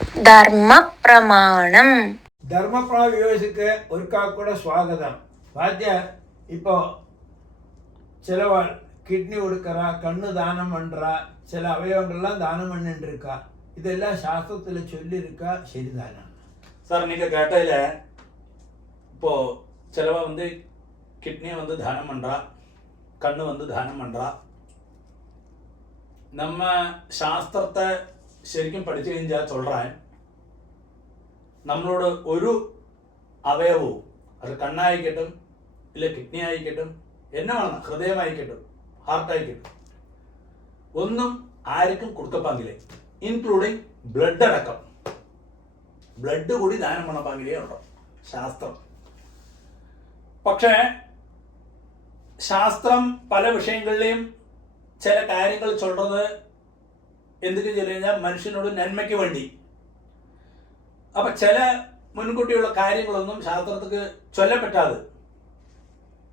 ധർമ്മ പ്രമാണം. ധർമ്മപ്രമാണ വ്യൂവേഴ്സിക്ക് ഒരിക്കൽ കൂടെ സ്വാഗതം. വാദ്യ இப்போ சில கிட்னி கொடுக்குறா, கண்ணு தானம் பண்ணுறா, சில அவயவங்கள்லாம் தானம் பண்ணிட்டு இருக்கா. இதெல்லாம் சாஸ்திரத்தில் சொல்லியிருக்கா, சரிதானா? சார் நீங்கள் கேட்டதில் இப்போது சிலவ கிட்னியை தானம் பண்ணுறா, கண்ணு தானம் பண்ணுறா. நம்ம சாஸ்திரത്തെ ശരിക്കും പഠിച്ചു കഴിഞ്ഞാൽ சொல்கிறேன், നമ്മളോട് ഒരു അവയവവും, അത് കണ്ണായിക്കട്ടും ഇല്ല കിഡ്നി ആയിക്കട്ടും എന്നെ വേണം, ഹൃദയമായിക്കട്ടും ഹാർട്ടായിക്കട്ടും, ഒന്നും ആർക്കും കൊടുക്കപ്പാങ്കിലേ, ഇൻക്ലൂഡിങ് ബ്ലഡ് അടക്കം, ബ്ലഡ് കൂടി ദാനം പണപ്പാങ്കിലേ ഉണ്ടോ ശാസ്ത്രം. പക്ഷേ ശാസ്ത്രം പല വിഷയങ്ങളിലെയും ചില കാര്യങ്ങൾ ചൊല്ലുന്നത് എന്തൊക്കെ ചെയ്തു കഴിഞ്ഞാൽ മനുഷ്യനോട് നന്മയ്ക്ക് വേണ്ടി. അപ്പം ചില മുൻകൂട്ടിയുള്ള കാര്യങ്ങളൊന്നും ശാസ്ത്രത്തിക്ക് ചൊല്ലപ്പെട്ടാത്.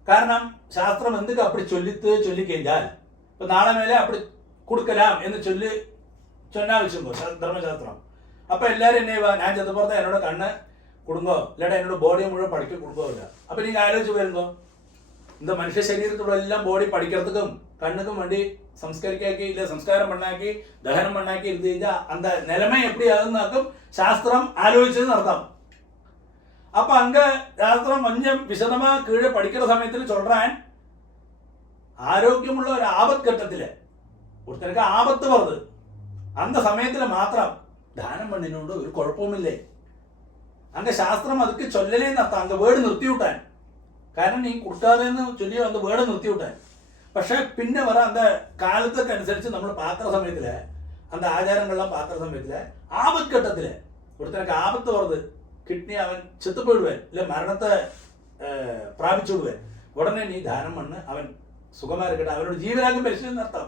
കാരണം ശാസ്ത്രം എന്തൊക്കെ അപ്പടി ചൊല്ലിക്കഴിഞ്ഞാൽ ഇപ്പം നാളെ മേലെ അപ്പടി കൊടുക്കലാം എന്ന് ചൊന്നാവശ്യമോ ധർമ്മശാസ്ത്രം. അപ്പം എല്ലാവരും എന്നെ ഞാൻ ചെന്നപ്പുറത്ത് എന്നോട് കണ്ണ് കൊടുങ്ങോ ഇല്ലാടെ എന്നോട് ബോഡി മുഴുവൻ പഠിക്ക കൊടുക്കുകയില്ല. അപ്പം എനിക്ക് ആലോചിച്ച് വരുന്നോ, இந்த மனுஷ சரீரத்தோட எல்லாம் பாடி படிக்கிறதுக்கும் கண்ணுக்கும் வேண்டி சம்ஸ்கரிக்காக்கி இல்லை சம்ஸ்காரம் பண்ணாக்கி தகனம் பண்ணாக்கி இருந்து കഴിഞ്ഞാൽ அந்த நிலைமை எப்படி ஆகுதுன்னாக்கும் சாஸ்திரம் ஆலோசிச்சதுன்னு அர்த்தம். அப்போ அங்கே சாஸ்திரம் கொஞ்சம் விசதமாக கீழே படிக்கிற சமயத்தில் சொல்கிறேன், ആരോഗ്യമുള്ള ഒരു ആപത്ഘട്ടത്തിൽ ഒരുത്തർക്ക് ആപത്ത് വരുത് அந்த സമയത്തിൽ മാത്രം ദാനം പണ്ണിനോണ്ട് ഒരു കുഴപ്പവുമില്ലേ. അങ്ങ് ശാസ്ത്രം അതൊക്കെ ചൊല്ലലേന്ന് അർത്ഥം, അങ്ങ് വേർഡ് നിർത്തിവിട്ടാൻ. കാരണം നീ കൊടുക്കാതെ എന്ന് ചൊല്ലി அந்த വേർഡ് നിർത്തിവിട്ടാൻ. പക്ഷേ പിന്നെ വர அந்த കാലത്തൊക്കെ അനുസരിച്ച് നമ്മൾ പാത്ര സമയത്തിൽ அந்த ആചാരങ്ങളെല്ലാം പാത്ര സമയത്തിൽ ആപത്ഘട്ടത്തിൽ ഒരുത്തനക്ക് ആപത്ത് വരുത്, കിഡ്നി അവൻ ചെത്തുപോയിടുവാൻ ഇല്ല മരണത്തെ പ്രാപിച്ചുവിടുവാൻ, ഉടനെ നീ ദാനം പണ്ണ്, അവൻ സുഖമായിരിക്കട്ടെ, അവനോട് ജീവനാക്കും പരിശീലനം നടത്താം,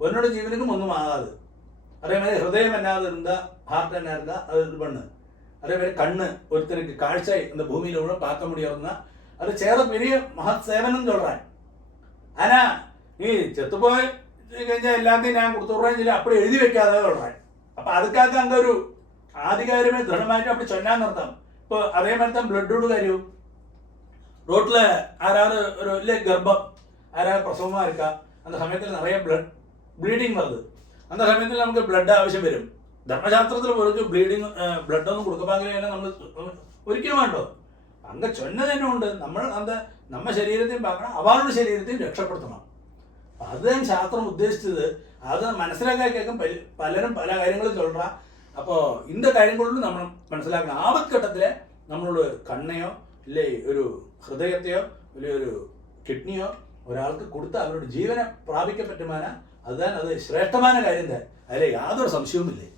അവനോട് ജീവനക്കും ഒന്നും ആകാതെ. അതേമാതിരി ഹൃദയം എന്നാതെ இருந்தா, ഹാർട്ട് എന്നാ இருந்தா അത് ഇത് പണ്ണ്. അതേമാതിരി കണ്ണ് ഒരുത്തനക്ക് കാഴ്ച இந்த ഭൂമിയിലൂടെ பார்க்க முடியாதுன்னா அது சேர பெரிய மகத் சேவனம் சொல்கிறேன். ஆனால் நீ செத்து போய் കഴിഞ്ഞാൽ എല്ലാத்தையும் ഞാൻ കൊടുത്തുവിടുകയും ചെയ്യില്ല, அப்படி എഴുതി വെക്കാതെ சொல்கிறேன். അപ്പം അതുക്കാക്ക് അங்கே ഒരു ആധികാരമേ ദൃഢമായിട്ട് அப்படி ചൊല്ലാൻ നിർത്താം. ഇപ്പോൾ അതേമാതിരി തന്നെ ബ്ലഡോട് കാര്യവും ரோட்டில் ஆறாவது ஒரு இல்லை கர்ப்பம் ஆறாவது பிரசவமாக இருக்கா, அந்த சமயத்தில் நிறைய ബ്ലീഡിങ് வருது. அந்த சமயத்தில் നമുക്ക് ബ്ലഡ് ആവശ്യം വരും. ധർമ്മശാസ്ത്രത്തിൽ ഒരു ബ്ലഡൊന്നും കൊടുക്കുമ്പോൾ നമ്മൾ ഒരിക്കലും വേണ്ടോ, അങ്ങ് ചൊന്ന തന്നെ ഉണ്ട്. നമ്മൾ നമ്മ ശരീരത്തെയും பார்க்கணும், അവരുടെ ശരീരത്തെയും രക്ഷപ്പെടുത്തണം. അത് ഞാൻ ശാസ്ത്രം ഉദ്ദേശിച്ചത്. അത് മനസ്സിലാക്കാൻ കേൾക്കും പലരും പല കാര്യങ്ങളും ചൊല്ലറ. അപ്പോൾ இந்த കാര്യങ്ങളിലും നമ്മൾ മനസ്സിലാക്കണം, ആപത്ഘട്ടത്തിൽ നമ്മളോട് കണ്ണയോ ഇല്ലേ ഒരു ഹൃദയത്തെയോ ഇല്ലേ ഒരു കിഡ്നിയോ ഒരാൾക്ക് കൊടുത്ത് അവരുടെ ജീവനെ പ്രാപിക്കാൻ പറ്റുമാന, അത് ശ്രേഷ്ഠമായ കാര്യം തന്നെ, അതിൽ യാതൊരു സംശയവുമില്ലേ.